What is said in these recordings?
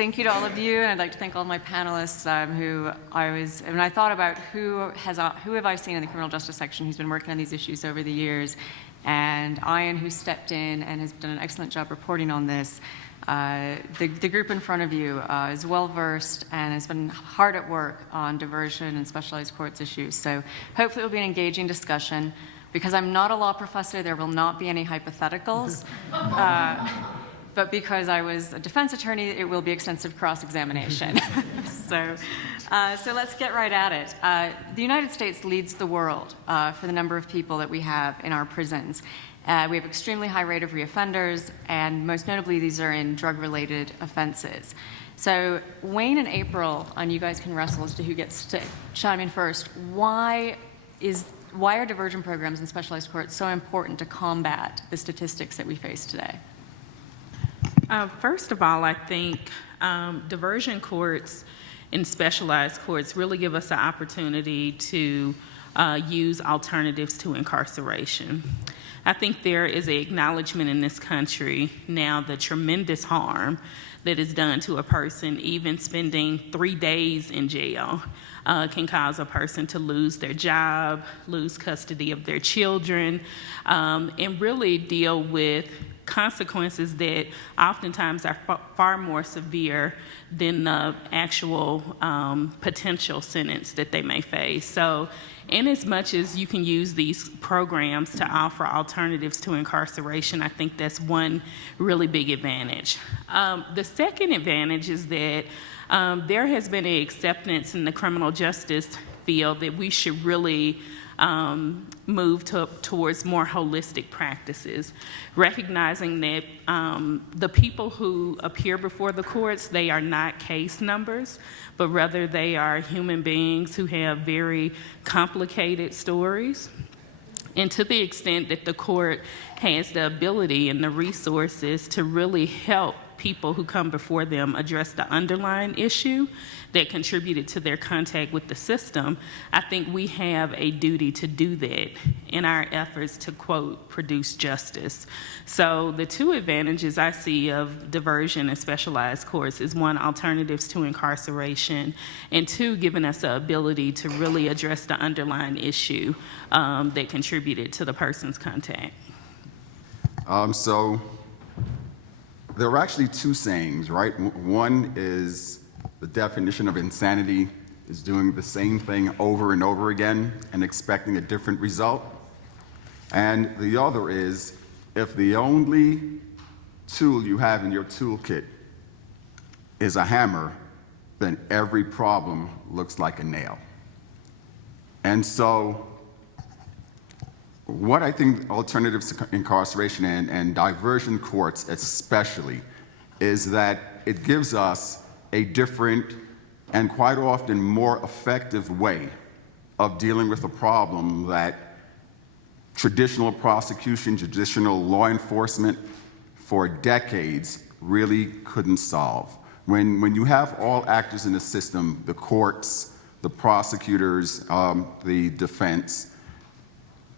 thank you to all of you, and I'd like to thank all of my panelists when I thought about who have I seen in the criminal justice section who's been working on these issues over the years, and Ian, who stepped in and has done an excellent job reporting on this. The group in front of you is well-versed and has been hard at work on diversion and specialized courts issues. So hopefully it will be an engaging discussion. Because I'm not a law professor, there will not be any hypotheticals. But because I was a defense attorney, it will be extensive cross-examination. So let's get right at it. The United States leads the world for the number of people that we have in our prisons. We have extremely high rate of reoffenders, and most notably, these are in drug-related offenses. So Wayne and April, and you guys can wrestle as to who gets to chime in first. Why are diversion programs in specialized courts so important to combat the statistics that we face today? First of all, I think diversion courts and specialized courts really give us an opportunity to use alternatives to incarceration. I think there is an acknowledgement in this country now the tremendous harm that is done to a person. Even spending 3 days in jail can cause a person to lose their job, lose custody of their children, and really deal with consequences that oftentimes are far more severe than the actual potential sentence that they may face. So in as much as you can use these programs to offer alternatives to incarceration, I think that's one really big advantage. The second advantage is that there has been an acceptance in the criminal justice field that we should really move towards more holistic practices, recognizing that the people who appear before the courts, they are not case numbers, but rather they are human beings who have very complicated stories. And to the extent that the court has the ability and the resources to really help people who come before them address the underlying issue that contributed to their contact with the system, I think we have a duty to do that in our efforts to, quote, produce justice. So the two advantages I see of diversion and specialized courts is, one, alternatives to incarceration, and two, giving us the ability to really address the underlying issue that contributed to the person's contact. So there are actually two sayings, right? One is the definition of insanity is doing the same thing over and over again and expecting a different result. And the other is, if the only tool you have in your toolkit is a hammer, then every problem looks like a nail. And so what I think alternatives to incarceration and diversion courts especially is that it gives us a different and quite often more effective way of dealing with a problem that traditional prosecution, traditional law enforcement for decades really couldn't solve. When you have all actors in the system, the courts, the prosecutors, the defense,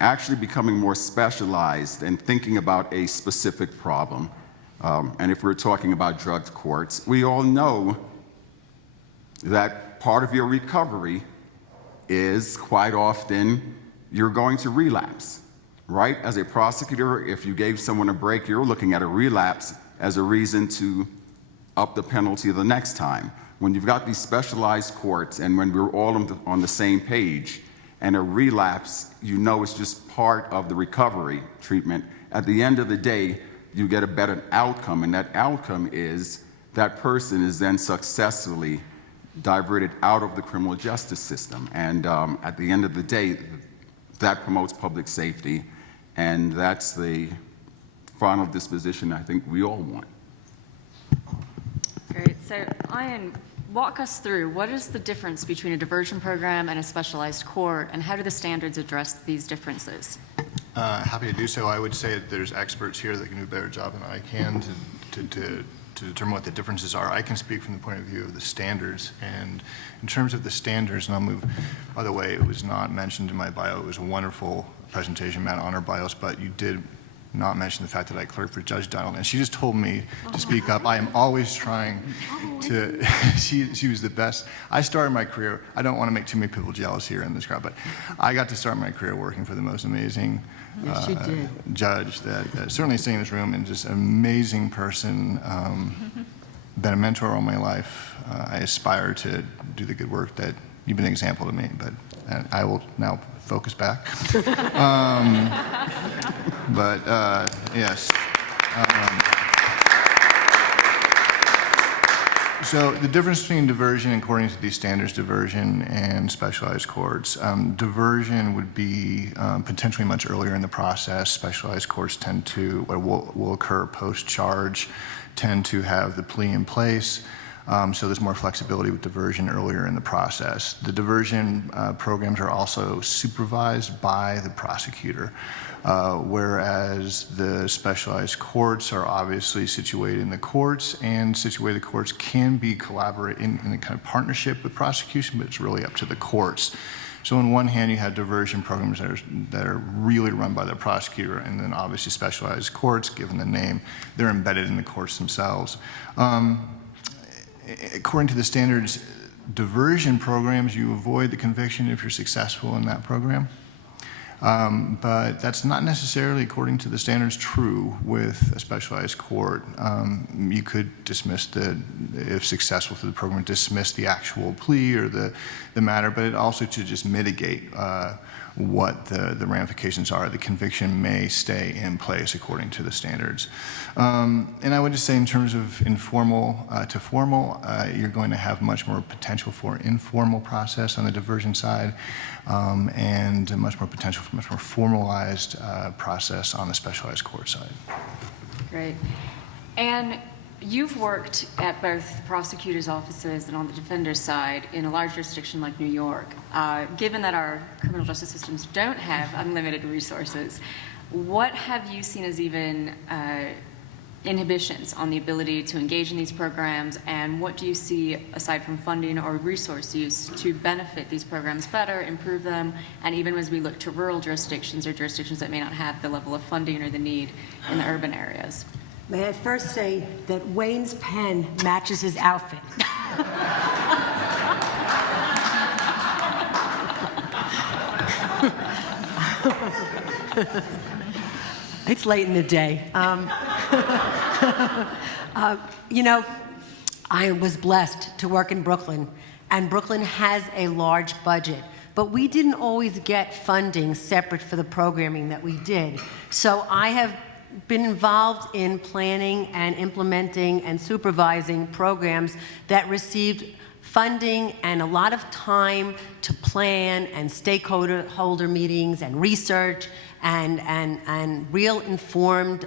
actually becoming more specialized and thinking about a specific problem. And if we're talking about drug courts, we all know that part of your recovery is quite often you're going to relapse, right? As a prosecutor, if you gave someone a break, you're looking at a relapse as a reason to up the penalty the next time. When you've got these specialized courts and when we're all on the same page, and a relapse, you know it's just part of the recovery treatment. At the end of the day, you get a better outcome, and that outcome is that person is then successfully diverted out of the criminal justice system. And at the end of the day, that promotes public safety, and that's the final disposition I think we all want. Great. So, Ian, walk us through what is the difference between a diversion program and a specialized court, and how do the standards address these differences? Happy to do so. I would say that there's experts here that can do a better job than I can to determine what the differences are. I can speak from the point of view of the standards, and in terms of the standards, and I'll move, by the way, it was not mentioned in my bio. It was a wonderful presentation, Matt, on our bios, but you did not mention the fact that I clerked for Judge Donald, and she just told me to speak up. I am always trying to, she was the best. I started my career, I don't want to make too many people jealous here in this crowd, but I got to start my career working for the most amazing judge that certainly sitting in this room, and just an amazing person, been a mentor all my life. I aspire to do the good work that you've been an example to me, but I will now focus back. Yes. So the difference between diversion, according to these standards, diversion and specialized courts, diversion would be potentially much earlier in the process. Specialized courts tend to, will occur post-charge, tend to have the plea in place. So there's more flexibility with diversion earlier in the process. The diversion programs are also supervised by the prosecutor, whereas the specialized courts are obviously situated in the courts, and situated courts can be collaborate in a kind of partnership with prosecution, but it's really up to the courts. So on one hand, you have diversion programs that are really run by the prosecutor, and then obviously specialized courts, given the name, they're embedded in the courts themselves. According to the standards, diversion programs, you avoid the conviction if you're successful in that program. But that's not necessarily, according to the standards, true with a specialized court. You could dismiss if successful through the program, dismiss the actual plea or the matter, but it also to just mitigate what the ramifications are. The conviction may stay in place according to the standards. And I would just say in terms of informal to formal, you're going to have much more potential for informal process on the diversion side, and much more potential for much more formalized process on the specialized court side. Great. And you've worked at both prosecutors' offices and on the defender's side in a large jurisdiction like New York. Given that our criminal justice systems don't have unlimited resources, what have you seen as even inhibitions on the ability to engage in these programs, and what do you see, aside from funding or resource use, to benefit these programs better, improve them, and even as we look to rural jurisdictions or jurisdictions that may not have the level of funding or the need in the urban areas? May I first say that Wayne's pen matches his outfit. It's late in the day. You know, I was blessed to work in Brooklyn, and Brooklyn has a large budget, but we didn't always get funding separate for the programming that we did. So I have been involved in planning and implementing and supervising programs that received funding and a lot of time to plan, and stakeholder meetings and research and real informed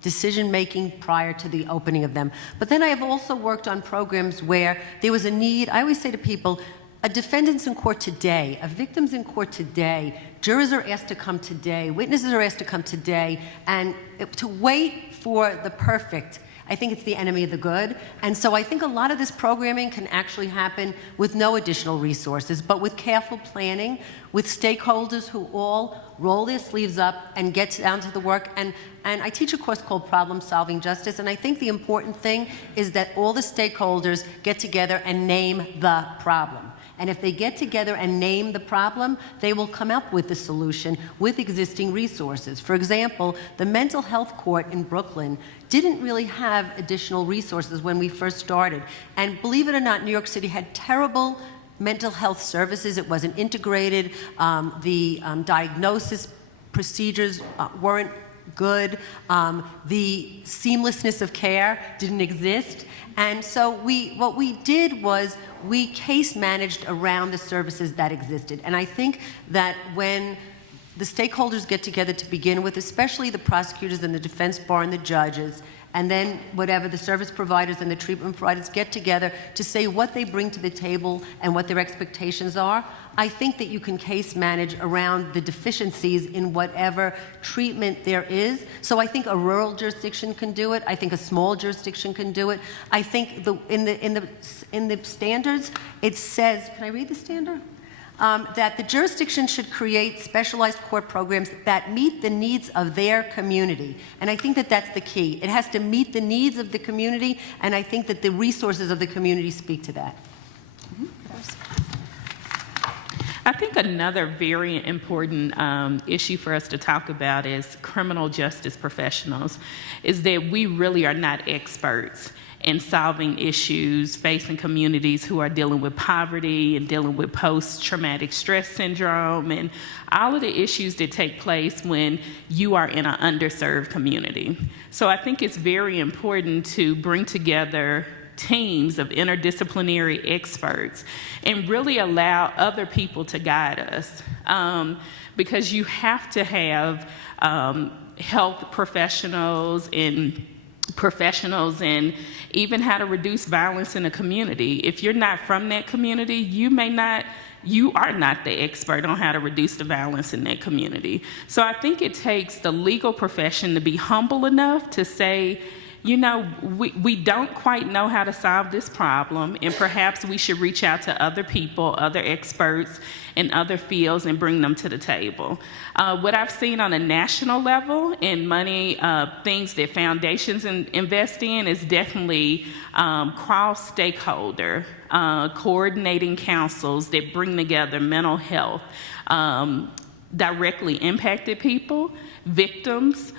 decision-making prior to the opening of them. But then I have also worked on programs where there was a need. I always say to people, a defendant's in court today, a victim's in court today, jurors are asked to come today, witnesses are asked to come today, and to wait for the perfect, I think it's the enemy of the good. And so I think a lot of this programming can actually happen with no additional resources, but with careful planning, with stakeholders who all roll their sleeves up and get down to the work. And I teach a course called Problem Solving Justice, and I think the important thing is that all the stakeholders get together and name the problem. And if they get together and name the problem, they will come up with the solution with existing resources. For example, the mental health court in Brooklyn didn't really have additional resources when we first started. And believe it or not, New York City had terrible mental health services. It wasn't integrated. The diagnosis procedures weren't good. The seamlessness of care didn't exist. And so what we did was we case managed around the services that existed. And I think that when the stakeholders get together to begin with, especially the prosecutors and the defense bar and the judges, and then whatever the service providers and the treatment providers get together to say what they bring to the table and what their expectations are, I think that you can case manage around the deficiencies in whatever treatment there is. So I think a rural jurisdiction can do it. I think a small jurisdiction can do it. I think in the standards, it says, can I read the standard? that the jurisdiction should create specialized court programs that meet the needs of their community. And I think that that's the key. It has to meet the needs of the community, and I think that the resources of the community speak to that. I think another very important issue for us to talk about as criminal justice professionals is that we really are not experts in solving issues facing communities who are dealing with poverty and dealing with post-traumatic stress syndrome and all of the issues that take place when you are in an underserved community. So I think it's very important to bring together teams of interdisciplinary experts and really allow other people to guide us, because you have to have health professionals and even how to reduce violence in a community. If you're not from that community, you are not the expert on how to reduce the violence in that community. So I think it takes the legal profession to be humble enough to say, you know, we don't quite know how to solve this problem, and perhaps we should reach out to other people, other experts in other fields, and bring them to the table. What I've seen on a national level in money, things that foundations invest in is definitely cross-stakeholder, coordinating councils that bring together mental health, directly impacted people, victims,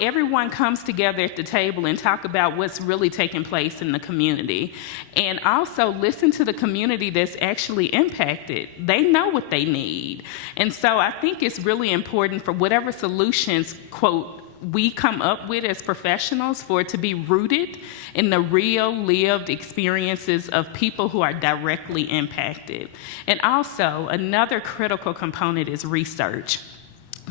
everyone comes together at the table and talk about what's really taking place in the community. And also listen to the community that's actually impacted. They know what they need. And so I think it's really important for whatever solutions, quote, we come up with as professionals, for it to be rooted in the real lived experiences of people who are directly impacted. And also another critical component is research.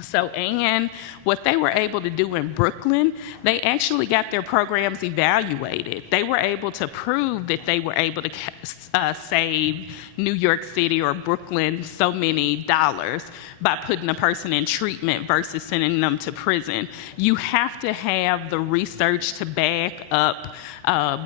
So, and what they were able to do in Brooklyn, they actually got their programs evaluated. They were able to prove that they were able to save New York City or Brooklyn so many dollars by putting a person in treatment versus sending them to prison. You have to have the research to back up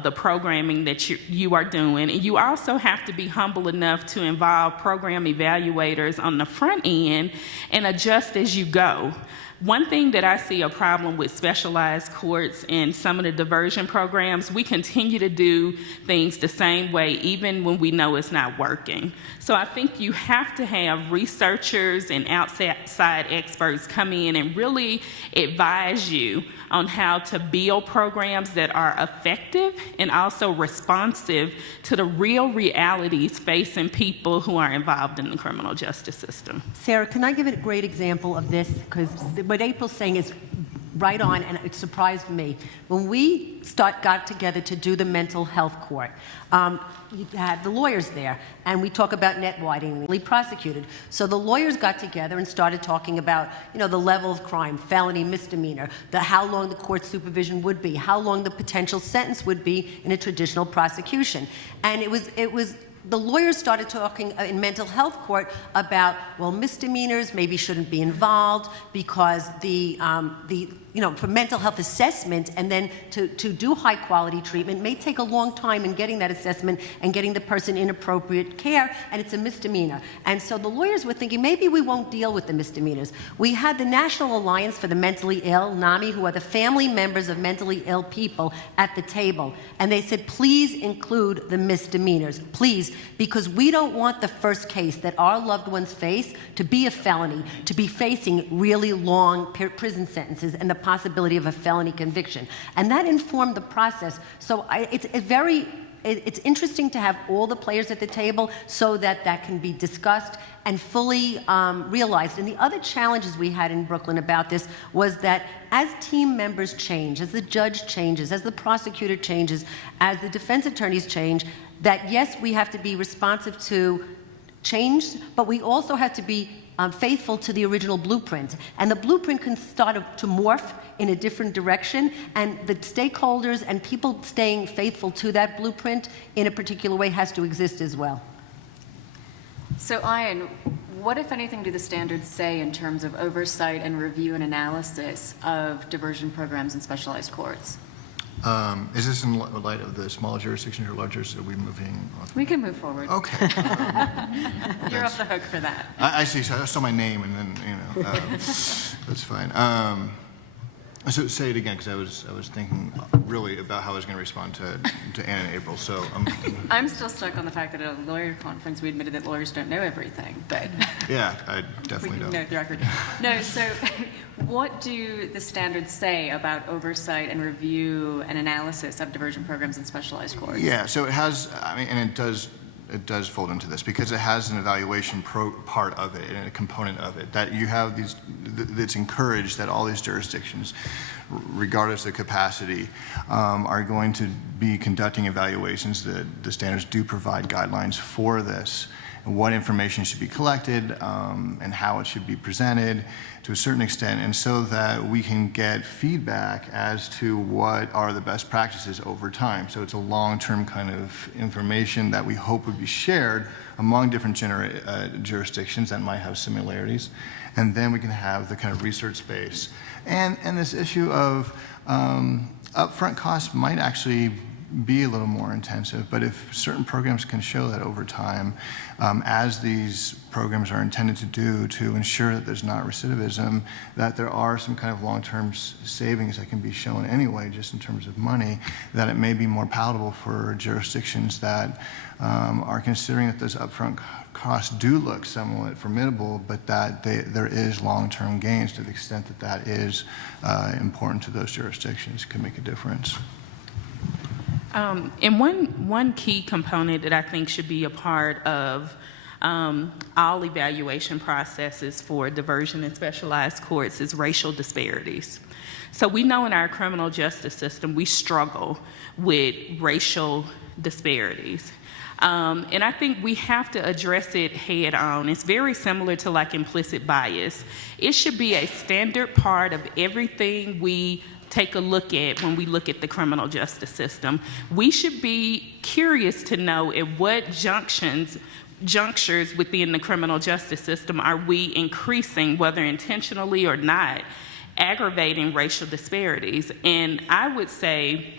the programming that you are doing. And you also have to be humble enough to involve program evaluators on the front end and adjust as you go. One thing that I see a problem with specialized courts and some of the diversion programs, we continue to do things the same way even when we know it's not working. So I think you have to have researchers and outside experts come in and really advise you on how to build programs that are effective and also responsive to the real realities facing people who are involved in the criminal justice system. Sarah, can I give a great example of this? Because what April's saying is right on, and it surprised me. When we got together to do the mental health court, you had the lawyers there, and we talk about net widening, prosecuted. So the lawyers got together and started talking about, you know, the level of crime, felony, misdemeanor, how long the court supervision would be, how long the potential sentence would be in a traditional prosecution. And it was the lawyers started talking in mental health court about, well, misdemeanors maybe shouldn't be involved because for mental health assessment and then to do high quality treatment may take a long time in getting that assessment and getting the person in appropriate care, and it's a misdemeanor. And so the lawyers were thinking maybe we won't deal with the misdemeanors. We had the National Alliance for the Mentally Ill, NAMI, who are the family members of mentally ill people, at the table. And they said, please include the misdemeanors, please, because we don't want the first case that our loved ones face to be a felony, to be facing really long prison sentences and the possibility of a felony conviction. And that informed the process. So it's interesting to have all the players at the table so that can be discussed and fully realized. And the other challenges we had in Brooklyn about this was that as team members change, as the judge changes, as the prosecutor changes, as the defense attorneys change, that yes, we have to be responsive to change, but we also have to be faithful to the original blueprint. And the blueprint can start to morph in a different direction, and the stakeholders and people staying faithful to that blueprint in a particular way has to exist as well. So, Ian, what, if anything, do the standards say in terms of oversight and review and analysis of diversion programs in specialized courts? Is this in light of the smaller jurisdictions or larger, are we moving? We can move forward. Okay. You're off the hook for that. I see, so I saw my name and then, that's fine. So say it again, because I was thinking really about how I was going to respond to Ann and April, so. I'm still stuck on the fact that at a lawyer conference, we admitted that lawyers don't know everything, but Yeah, I we definitely can don't. note the record. No, so what do the standards say about oversight and review and analysis of diversion programs in specialized courts? Yeah, so it has, I mean, and it does fold into this because it has an evaluation part of it and a component of it that you have these, it's encouraged that all these jurisdictions, regardless of capacity, are going to be conducting evaluations. The standards do provide guidelines for this, and what information should be collected and how it should be presented to a certain extent, and so that we can get feedback as to what are the best practices over time. So it's a long-term kind of information that we hope would be shared among different jurisdictions that might have similarities, and then we can have the kind of research base. And this issue of upfront costs might actually be a little more intensive, but if certain programs can show that over time, as these programs are intended to do to ensure that there's not recidivism, that there are some kind of long-term savings that can be shown anyway, just in terms of money, that it may be more palatable for jurisdictions that are considering that those upfront costs do look somewhat formidable, but that there is long-term gains to the extent that that is important to those jurisdictions, can make a difference. And one key component that I think should be a part of all evaluation processes for diversion in specialized courts is racial disparities. So we know in our criminal justice system we struggle with racial disparities. And I think we have to address it head on. It's very similar to like implicit bias. It should be a standard part of everything we take a look at when we look at the criminal justice system. We should be curious to know at what junctures within the criminal justice system are we increasing, whether intentionally or not, aggravating racial disparities. And I would say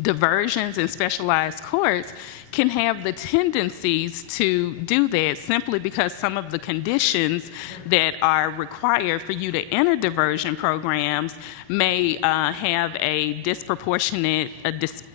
diversions in specialized courts can have the tendencies to do that simply because some of the conditions that are required for you to enter diversion programs may have a disproportionate,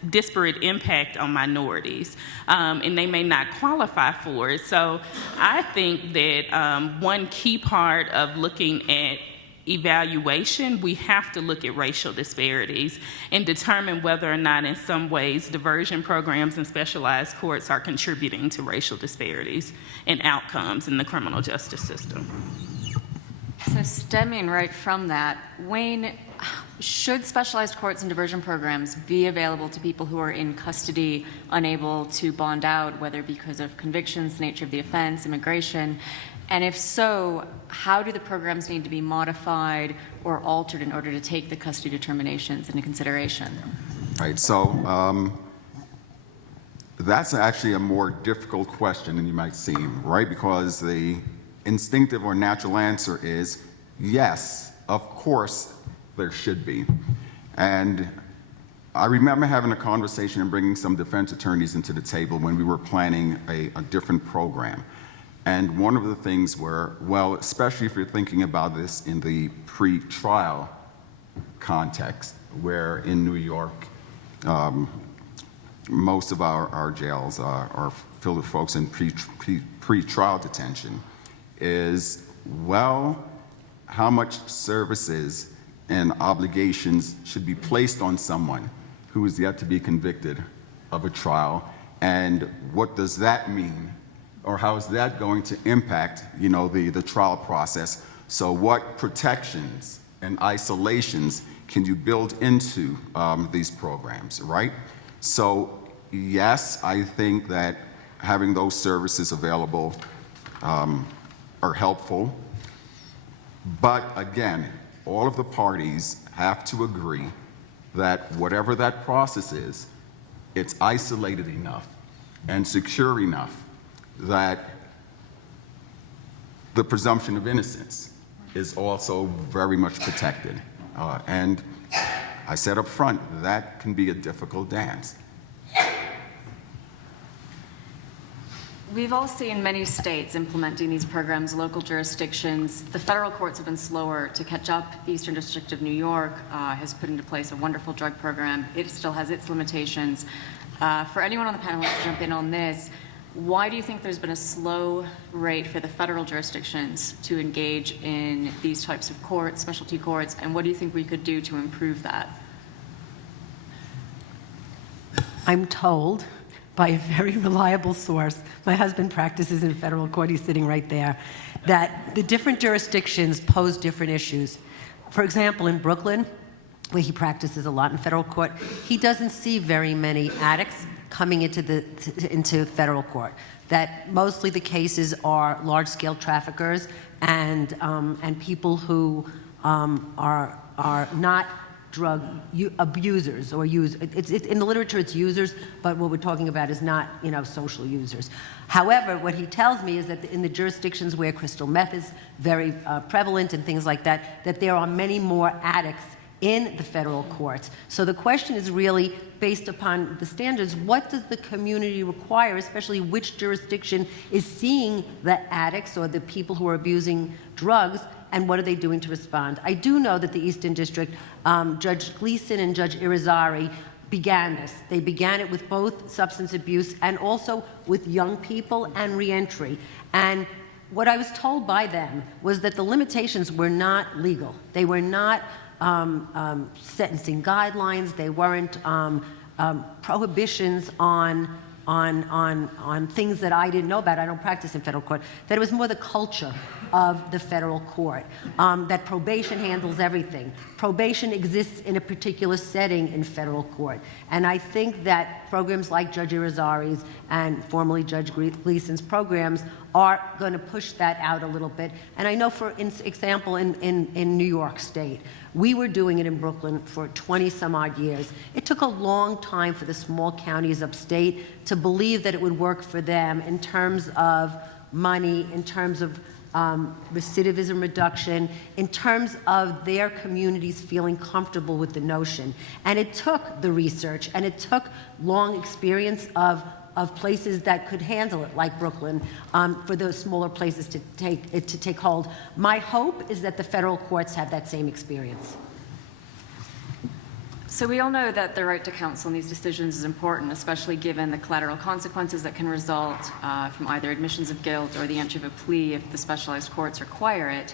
disparate impact on minorities, and they may not qualify for it. So I think that one key part of looking at evaluation, we have to look at racial disparities and determine whether or not in some ways diversion programs and specialized courts are contributing to racial disparities and outcomes in the criminal justice system. So stemming right from that, Wayne, should specialized courts and diversion programs be available to people who are in custody, unable to bond out, whether because of convictions, the nature of the offense, immigration? And if so, how do the programs need to be modified or altered in order to take the custody determinations into consideration? Right, so that's actually a more difficult question than you might seem, right? Because the instinctive or natural answer is yes, of course there should be. And I remember having a conversation and bringing some defense attorneys into the table when we were planning a different program. And one of the things were, well, especially if you're thinking about this in the pre-trial context, where in New York, most of our jails are filled with folks in pre-trial detention, is, well, how much services and obligations should be placed on someone who is yet to be convicted of a trial, and what does that mean? Or how is that going to impact, the trial process? So what protections and isolations can you build into these programs, right? So yes, I think that having those services available are helpful. But again, all of the parties have to agree that whatever that process is, it's isolated enough and secure enough that the presumption of innocence is also very much protected. And I said up front, that can be a difficult dance. We've all seen many states implementing these programs, local jurisdictions. The federal courts have been slower to catch up. The Eastern District of New York has put into place a wonderful drug program. It still has its limitations. For anyone on the panel who wants to jump in on this, why do you think there's been a slow rate for the federal jurisdictions to engage in these types of courts, specialty courts, and what do you think we could do to improve that? I'm told by a very reliable source, my husband practices in federal court, he's sitting right there, that the different jurisdictions pose different issues. For example, in Brooklyn, where he practices a lot in federal court, he doesn't see very many addicts coming into federal court. That mostly the cases are large-scale traffickers and people who are not drug abusers or use. It's in the literature it's users, but what we're talking about is not social users. However, what he tells me is that in the jurisdictions where crystal meth is very prevalent and things like that, that there are many more addicts in the federal courts. So the question is really based upon the standards, what does the community require, especially which jurisdiction is seeing the addicts or the people who are abusing drugs, and what are they doing to respond? I do know that the Eastern District, Judge Gleason and Judge Irizarry began this. They began it with both substance abuse and also with young people and reentry. And what I was told by them was that the limitations were not legal. They were not sentencing guidelines. They weren't prohibitions on things that I didn't know about. I don't practice in federal court. That it was more the culture of the federal court. That probation handles everything. Probation exists in a particular setting in federal court. And I think that programs like Judge Irizarry's and formerly Judge Gleason's programs are going to push that out a little bit. And I know, for example, in New York State, we were doing it in Brooklyn for 20-some-odd years. It took a long time for the small counties upstate to believe that it would work for them in terms of money, in terms of recidivism reduction, in terms of their communities feeling comfortable with the notion. And it took the research, and it took long experience of places that could handle it, like Brooklyn, for those smaller places to take hold. My hope is that the federal courts have that same experience. So we all know that the right to counsel in these decisions is important, especially given the collateral consequences that can result from either admissions of guilt or the entry of a plea if the specialized courts require it.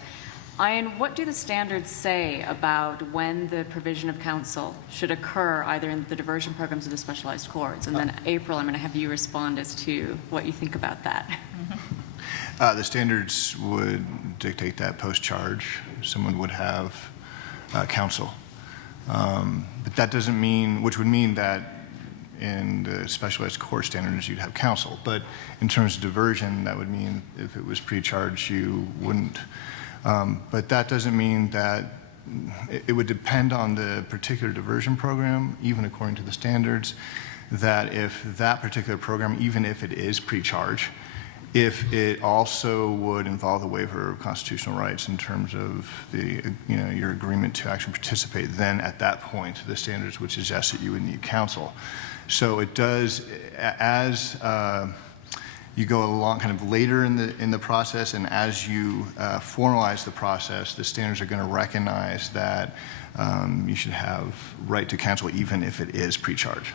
Ian, what do the standards say about when the provision of counsel should occur either in the diversion programs or the specialized courts? And then April, I'm going to have you respond as to what you think about that. The standards would dictate that post-charge someone would have counsel. But that doesn't mean, which would mean that in the specialized court standards you'd have counsel. But in terms of diversion, that would mean if it was pre-charged you wouldn't. But that doesn't mean that it would depend on the particular diversion program, even according to the standards, that if that particular program, even if it is pre-charge, if it also would involve the waiver of constitutional rights in terms of the, your agreement to actually participate, then at that point the standards would suggest that you would need counsel. So it does, as you go along kind of later in the process, and as you formalize the process, the standards are going to recognize that you should have right to counsel even if it is pre-charge.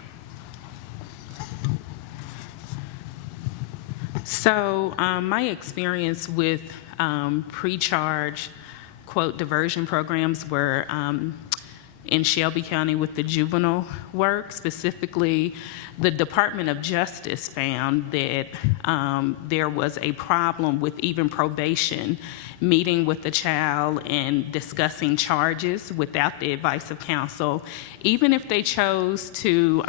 So my experience with pre-charge, quote, diversion programs were in Shelby County with the juvenile work. Specifically, the Department of Justice found that there was a problem with even probation meeting with the child and discussing charges without the advice of counsel. Even if they chose to,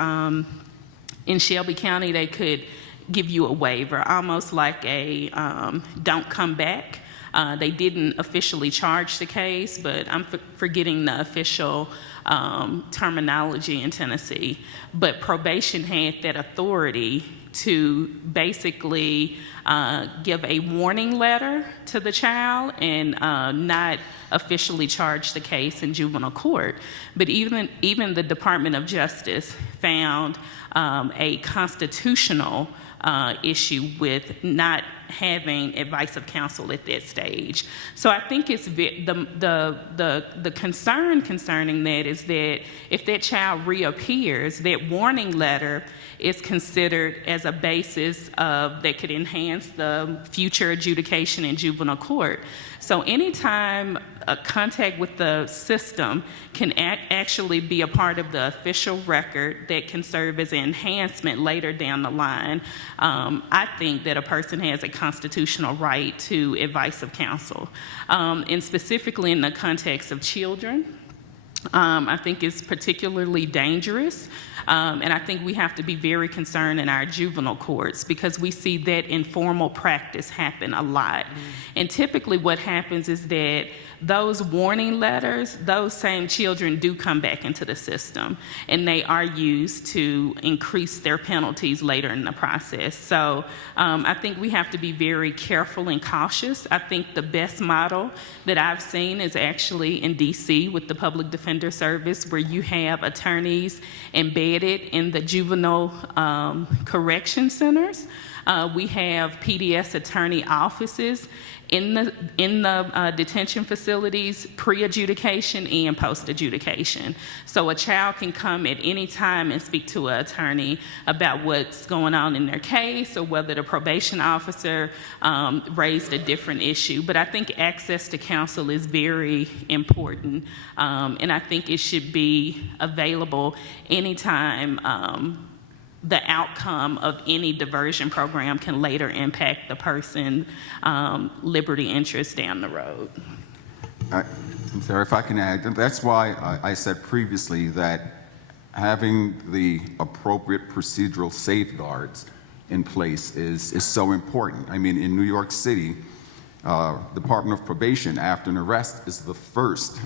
in Shelby County, they could give you a waiver, almost like a don't come back. They didn't officially charge the case, but I'm forgetting the official terminology in Tennessee. But probation had that authority to basically give a warning letter to the child and not officially charge the case in juvenile court. But even the Department of Justice found a constitutional issue with not having advice of counsel at that stage. So I think it's the concern concerning that is that if that child reappears, that warning letter is considered as a basis that could enhance the future adjudication in juvenile court. So anytime a contact with the system can actually be a part of the official record that can serve as an enhancement later down the line, I think that a person has a constitutional right to advice of counsel. And specifically in the context of children, I think it's particularly dangerous. And I think we have to be very concerned in our juvenile courts because we see that informal practice happen a lot. And typically what happens is that those warning letters, those same children do come back into the system and they are used to increase their penalties later in the process. So I think we have to be very careful and cautious. I think the best model that I've seen is actually in DC with the Public Defender Service, where you have attorneys embedded in the juvenile correction centers. We have PDS attorney offices in the detention facilities, pre-adjudication and post-adjudication. So a child can come at any time and speak to an attorney about what's going on in their case or whether the probation officer raised a different issue. But I think access to counsel is very important, and I think it should be available anytime the outcome of any diversion program can later impact the person's liberty interest down the road. Sarah, if I can add, that's why I said previously that having the appropriate procedural safeguards in place is so important. I mean, in New York City, Department of Probation, after an arrest, is the first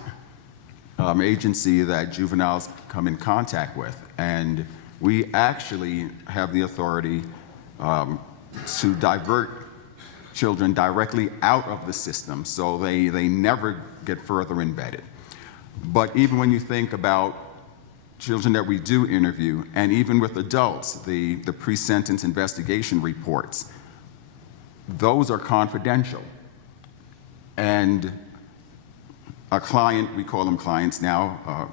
agency that juveniles come in contact with. And we actually have the authority to divert children directly out of the system so they never get further embedded. But even when you think about children that we do interview, and even with adults, the pre-sentence investigation reports, those are confidential. And a client, we call them clients now,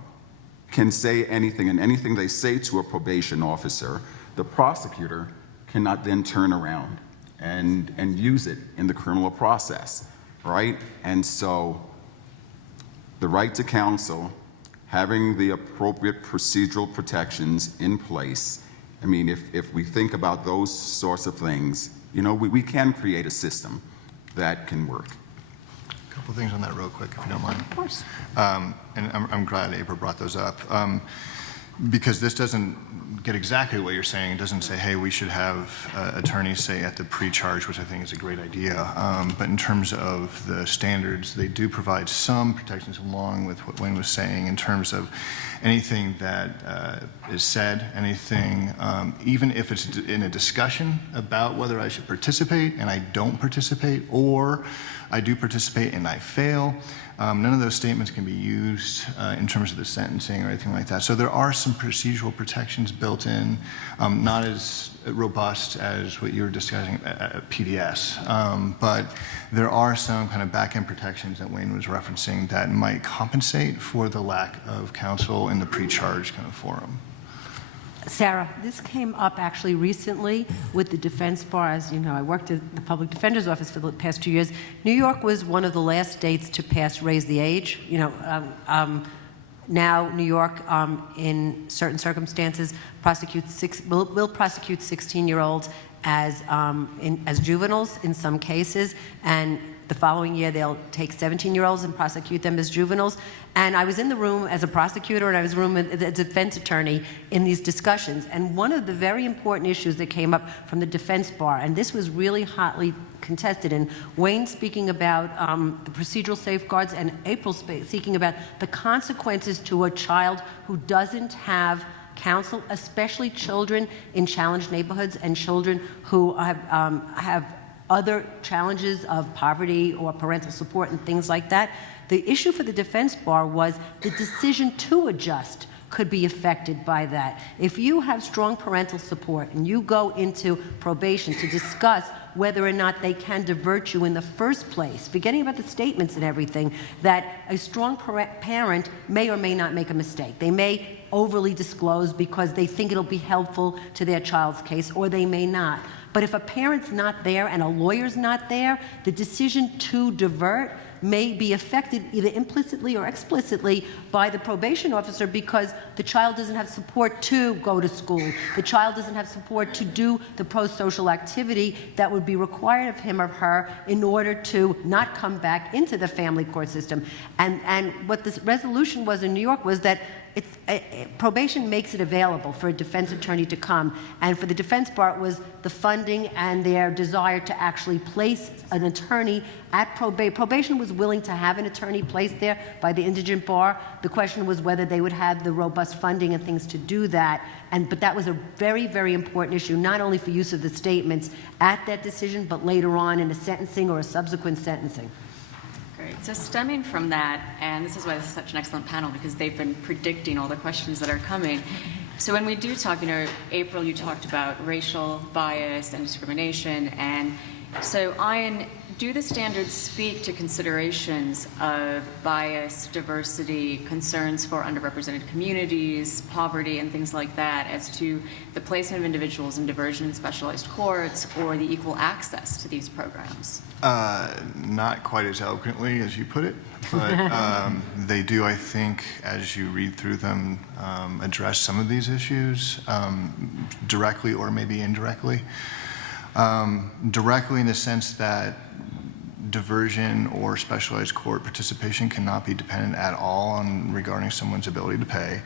can say anything, and anything they say to a probation officer, the prosecutor cannot then turn around and use it in the criminal process, right? And so the right to counsel, having the appropriate procedural protections in place, I mean, if we think about those sorts of things, you know, we can create a system that can work. A couple things on that real quick, if you don't mind. Of course. And I'm glad April brought those up, because this doesn't get exactly what you're saying. It doesn't say, hey, we should have attorneys say at the pre-charge, which I think is a great idea. But in terms of the standards, they do provide some protections along with what Wayne was saying in terms of anything that is said, anything, even if it's in a discussion about whether I should participate and I don't participate, or I do participate and I fail. None of those statements can be used in terms of the sentencing or anything like that. So there are some procedural protections built in, not as robust as what you were discussing at PDS, but there are some kind of back-end protections that Wayne was referencing that might compensate for the lack of counsel in the pre-charge kind of forum. Sarah, this came up actually recently with the defense bar. As you know, I worked at the public defender's office for the past 2 years. New York was one of the last states to pass raise the age. You know, now New York, in certain circumstances, will prosecute 16-year-olds as juveniles in some cases, and the following year they'll take 17-year-olds and prosecute them as juveniles. And I was in the room as a prosecutor, and I was in the room as a defense attorney in these discussions. And one of the very important issues that came up from the defense bar, and this was really hotly contested, and Wayne speaking about the procedural safeguards, and April speaking about the consequences to a child who doesn't have counsel, especially children in challenged neighborhoods and children who have other challenges of poverty or parental support and things like that. The issue for the defense bar was the decision to adjust could be affected by that. If you have strong parental support and you go into probation to discuss whether or not they can divert you in the first place, forgetting about the statements and everything, that a strong parent may or may not make a mistake. They may overly disclose because they think it'll be helpful to their child's case, or they may not. But if a parent's not there and a lawyer's not there, the decision to divert may be affected either implicitly or explicitly by the probation officer because the child doesn't have support to go to school. The child doesn't have support to do the pro-social activity that would be required of him or her in order to not come back into the family court system. And what this resolution was in New York was that probation makes it available for a defense attorney to come, and for the defense bar it was the funding and their desire to actually place an attorney at probation. Probation was willing to have an attorney placed there by the indigent bar. The question was whether they would have the robust funding and things to do that, but that was a very, very important issue, not only for use of the statements at that decision, but later on in a sentencing or a subsequent sentencing. Great. So stemming from that, and this is why this is such an excellent panel, because they've been predicting all the questions that are coming. So when we do talk, April, you talked about racial bias and discrimination, and so Ian, do the standards speak to considerations of bias, diversity, concerns for underrepresented communities, poverty, and things like that as to the placement of individuals in diversion and specialized courts or the equal access to these programs? Not quite as eloquently as you put it, but they do, I think, as you read through them, address some of these issues directly or maybe indirectly. Directly in the sense that diversion or specialized court participation cannot be dependent at all on regarding someone's ability to pay,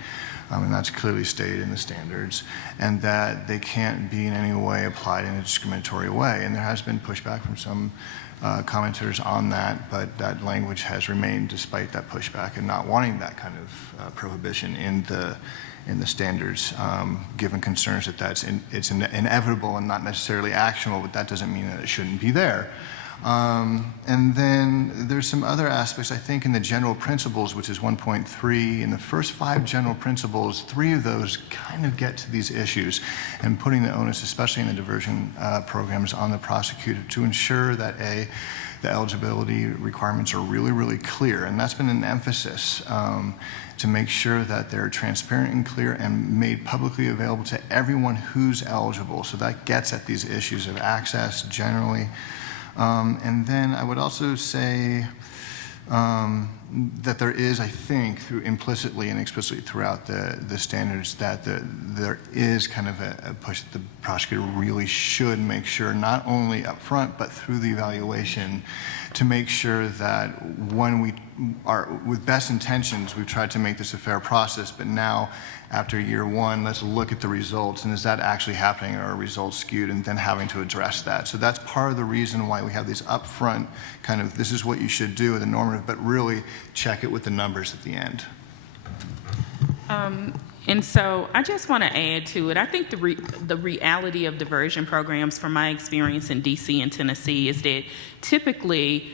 and that's clearly stated in the standards, and that they can't be in any way applied in a discriminatory way. And there has been pushback from some commenters on that, but that language has remained despite that pushback and not wanting that kind of prohibition in the standards, given concerns that it's inevitable and not necessarily actionable, but that doesn't mean that it shouldn't be there. And then there's some other aspects, I think, in the general principles, which is 1.3. In the first 5 general principles, 3 of those kind of get to these issues and putting the onus, especially in the diversion programs, on the prosecutor to ensure that the eligibility requirements are really, really clear. And that's been an emphasis to make sure that they're transparent and clear and made publicly available to everyone who's eligible. So that gets at these issues of access generally. And then I would also say that there is, I think, through implicitly and explicitly throughout the standards, that there is kind of a push that the prosecutor really should make sure, not only up front, but through the evaluation, to make sure that when we are, with best intentions, we've tried to make this a fair process, but now, after year 1, let's look at the results, and is that actually happening, or are results skewed, and then having to address that. So that's part of the reason why we have these upfront kind of, this is what you should do, the normative, but really check it with the numbers at the end. And so I just want to add to it. I think the reality of diversion programs, from my experience in DC and Tennessee, is that typically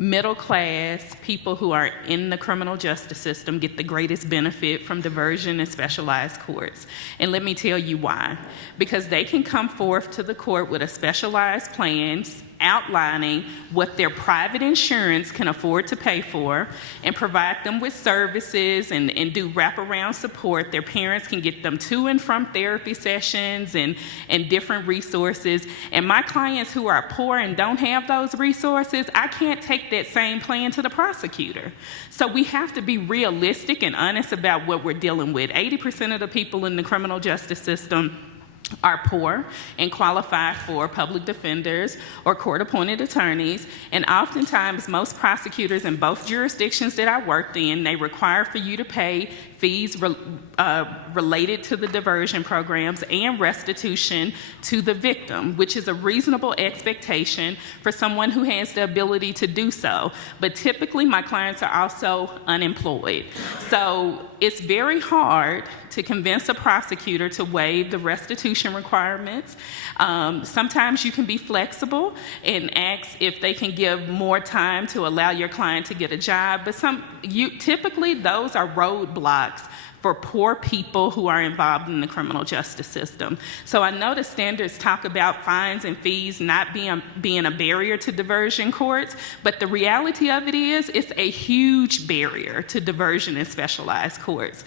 middle class people who are in the criminal justice system get the greatest benefit from diversion and specialized courts. And let me tell you why. Because they can come forth to the court with a specialized plan outlining what their private insurance can afford to pay for and provide them with services and do wraparound support. Their parents can get them to and from therapy sessions and different resources. And my clients who are poor and don't have those resources, I can't take that same plan to the prosecutor. So we have to be realistic and honest about what we're dealing with. 80% of the people in the criminal justice system are poor and qualify for public defenders or court-appointed attorneys. And oftentimes, most prosecutors in both jurisdictions that I worked in, they require for you to pay fees related to the diversion programs and restitution to the victim, which is a reasonable expectation for someone who has the ability to do so. But typically, my clients are also unemployed. So it's very hard to convince a prosecutor to waive the restitution requirements. Sometimes you can be flexible and ask if they can give more time to allow your client to get a job, but typically those are roadblocks for poor people who are involved in the criminal justice system. So I know the standards talk about fines and fees not being a barrier to diversion courts, but the reality of it is it's a huge barrier to diversion in specialized courts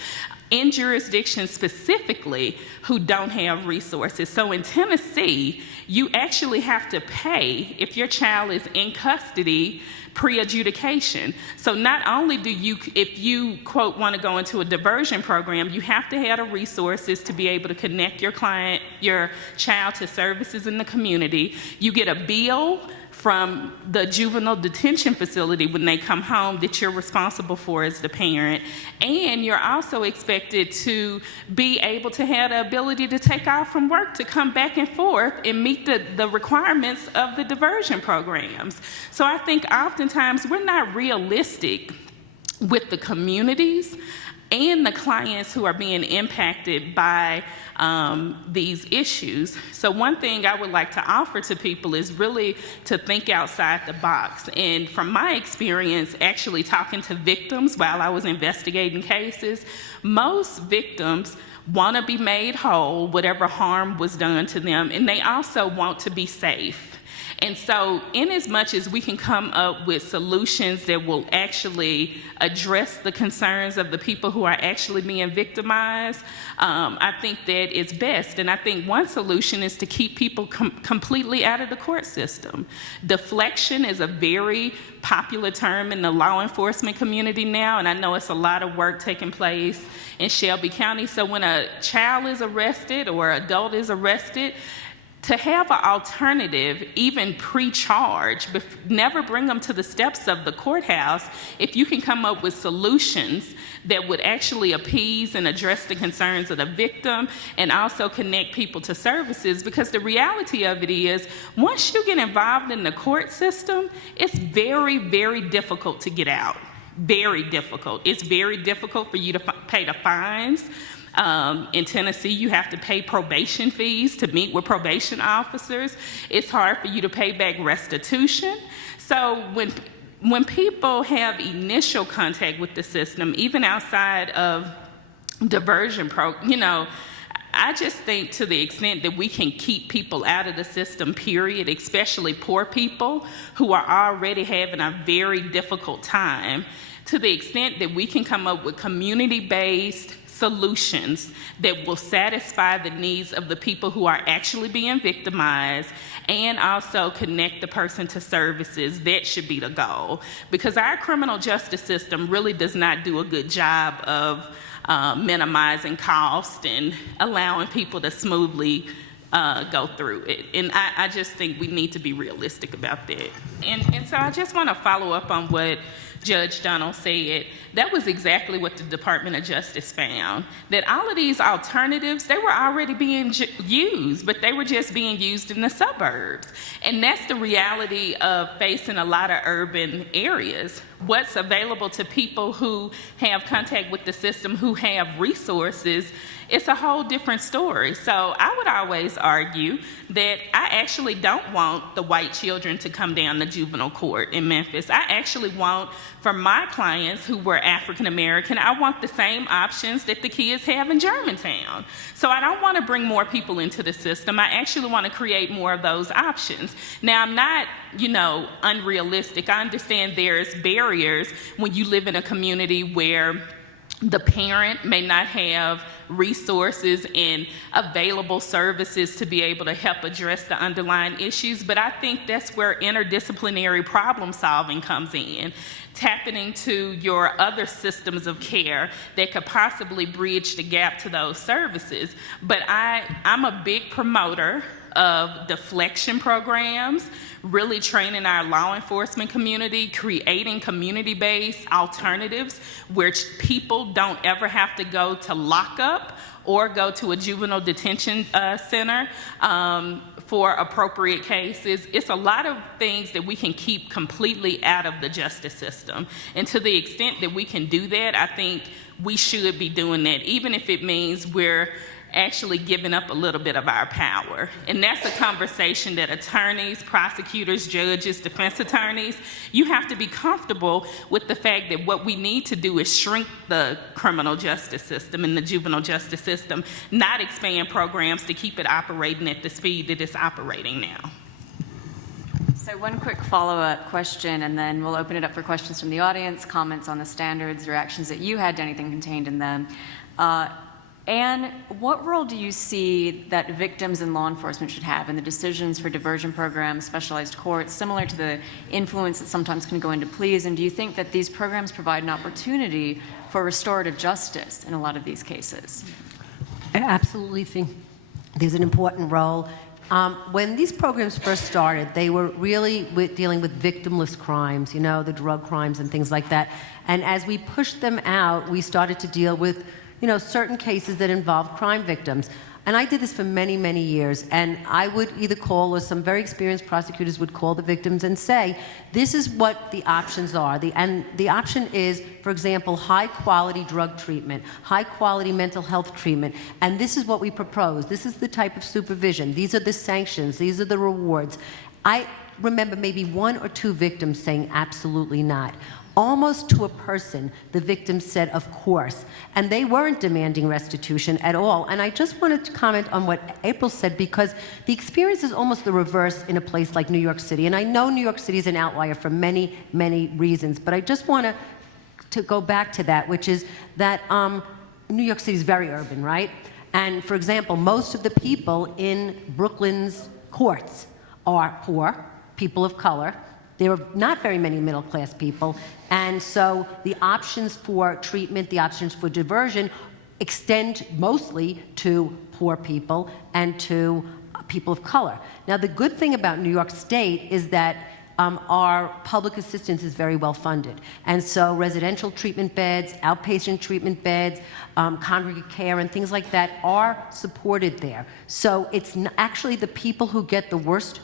in jurisdictions specifically who don't have resources. So in Tennessee, you actually have to pay if your child is in custody pre-adjudication. So not only do you, if you, quote, want to go into a diversion program, you have to have the resources to be able to connect your child to services in the community. You get a bill from the juvenile detention facility when they come home that you're responsible for as the parent. And you're also expected to be able to have the ability to take off from work to come back and forth and meet the requirements of the diversion programs. So I think oftentimes we're not realistic with the communities and the clients who are being impacted by these issues. So one thing I would like to offer to people is really to think outside the box. And from my experience actually talking to victims while I was investigating cases, most victims want to be made whole, whatever harm was done to them, and they also want to be safe. And so in as much as we can come up with solutions that will actually address the concerns of the people who are actually being victimized, I think that it's best. And I think one solution is to keep people completely out of the court system. Deflection is a very popular term in the law enforcement community now, and I know it's a lot of work taking place in Shelby County. So when a child is arrested or adult is arrested, to have an alternative, even pre-charge, never bring them to the steps of the courthouse, if you can come up with solutions that would actually appease and address the concerns of the victim and also connect people to services, because the reality of it is, once you get involved in the court system, it's very, very difficult to get out. Very difficult. It's very difficult for you to pay the fines. In Tennessee, you have to pay probation fees to meet with probation officers. It's hard for you to pay back restitution. So when people have initial contact with the system, even outside of diversion I just think to the extent that we can keep people out of the system, period, especially poor people who are already having a very difficult time, to the extent that we can come up with community-based solutions that will satisfy the needs of the people who are actually being victimized and also connect the person to services, that should be the goal. Because our criminal justice system really does not do a good job of minimizing cost and allowing people to smoothly go through it. And I just think we need to be realistic about that. And so I just want to follow up on what Judge Donald said. That was exactly what the Department of Justice found, that all of these alternatives, they were already being used, but they were just being used in the suburbs. And that's the reality of facing a lot of urban areas. What's available to people who have contact with the system, who have resources, it's a whole different story. So I would always argue that I actually don't want the white children to come down to juvenile court in Memphis. I actually want, for my clients who were African American, I want the same options that the kids have in Germantown. So I don't want to bring more people into the system. I actually want to create more of those options. Now, I'm not, unrealistic. I understand there's barriers when you live in a community where the parent may not have resources and available services to be able to help address the underlying issues, but I think that's where interdisciplinary problem solving comes in, tapping into your other systems of care that could possibly bridge the gap to those services. But I'm a big promoter of deflection programs, really training our law enforcement community, creating community-based alternatives where people don't ever have to go to lockup or go to a juvenile detention center for appropriate cases. It's a lot of things that we can keep completely out of the justice system. And to the extent that we can do that, I think we should be doing that, even if it means we're actually giving up a little bit of our power. And that's a conversation that attorneys, prosecutors, judges, defense attorneys, you have to be comfortable with the fact that what we need to do is shrink the criminal justice system and the juvenile justice system, not expand programs to keep it operating at the speed that it's operating now. So one quick follow-up question, and then we'll open it up for questions from the audience, comments on the standards, reactions that you had to anything contained in them. Anne, what role do you see that victims and law enforcement should have in the decisions for diversion programs, specialized courts, similar to the influence that sometimes can go into pleas? And do you think that these programs provide an opportunity for restorative justice in a lot of these cases? I absolutely think there's an important role. When these programs first started, they were really dealing with victimless crimes, the drug crimes and things like that. And as we pushed them out, we started to deal with certain cases that involve crime victims. And I did this for many, many years. And I would either call, or some very experienced prosecutors would call the victims and say, this is what the options are. And the option is, for example, high-quality drug treatment, high-quality mental health treatment. And this is what we propose. This is the type of supervision. These are the sanctions. These are the rewards. I remember maybe one or two victims saying absolutely not. Almost to a person, the victims said, of course. And they weren't demanding restitution at all. And I just wanted to comment on what April said, because the experience is almost the reverse in a place like New York City. And I know New York City is an outlier for many, many reasons, but I just want to go back to that, which is that New York City is very urban, right? And for example, most of the people in Brooklyn's courts are poor, people of color. There are not very many middle-class people, and so the options for treatment, the options for diversion extend mostly to poor people and to people of color. Now, the good thing about New York State is that our public assistance is very well funded. And so residential treatment beds, outpatient treatment beds, congregate care, and things like that are supported there. So it's actually the people who get the worst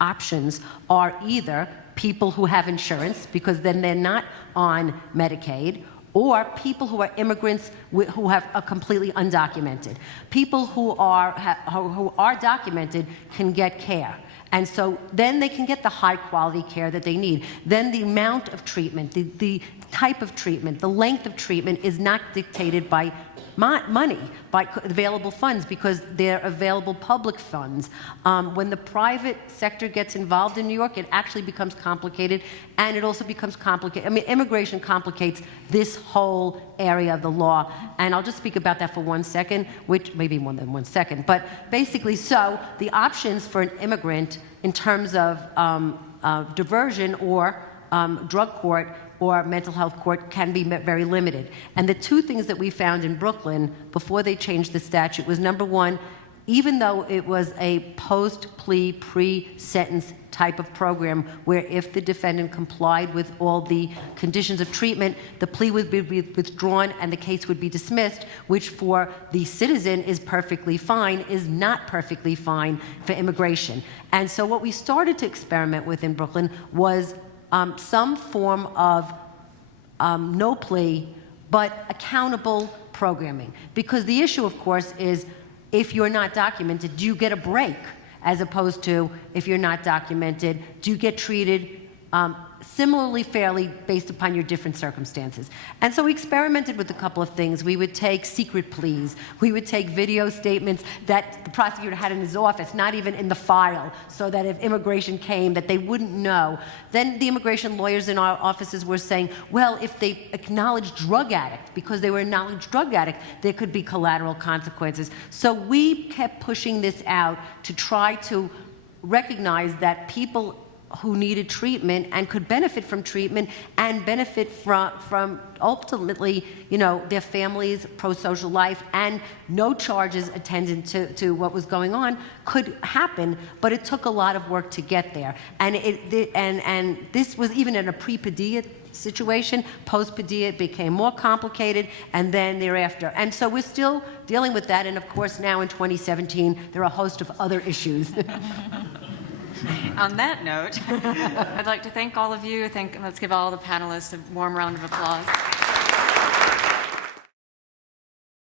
options are either people who have insurance, because then they're not on Medicaid, or people who are immigrants who are completely undocumented. People who are documented can get care. And so then they can get the high quality care that they need. Then the amount of treatment, the type of treatment, the length of treatment is not dictated by money, by available funds, because they're available public funds. When the private sector gets involved in New York, it actually becomes complicated, and it also becomes complicated. I mean, immigration complicates this whole area of the law, and I'll just speak about that for 1 second, which maybe more than 1 second, but basically, so the options for an immigrant in terms of diversion or drug court or mental health court can be very limited. And the two things that we found in Brooklyn before they changed the statute was, number one, even though it was a post-plea, pre-sentence type of program where if the defendant complied with all the conditions of treatment, the plea would be withdrawn and the case would be dismissed, which for the citizen is perfectly fine, is not perfectly fine for immigration. And so what we started to experiment with in Brooklyn was some form of no plea, but accountable programming. Because the issue, of course, is if you're not documented, do you get a break? As opposed to, if you're not documented, do you get treated similarly fairly based upon your different circumstances. And so we experimented with a couple of things. We would take secret pleas. We would take video statements that the prosecutor had in his office, not even in the file, so that if immigration came, that they wouldn't know. Then the immigration lawyers in our offices were saying, well, if they acknowledge drug addict, because they were acknowledged drug addict, there could be collateral consequences. So we kept pushing this out to try to recognize that people who needed treatment and could benefit from treatment and benefit from ultimately, their families, pro-social life, and no charges attendant to what was going on could happen, but it took a lot of work to get there. And and this was even in a pre-Padilla situation. Post-Padilla, it became more complicated, and then thereafter. And so we're still dealing with that, and of course now in 2017, there are a host of other issues. On that note, I'd like to thank all of you. Let's give all the panelists a warm round of applause.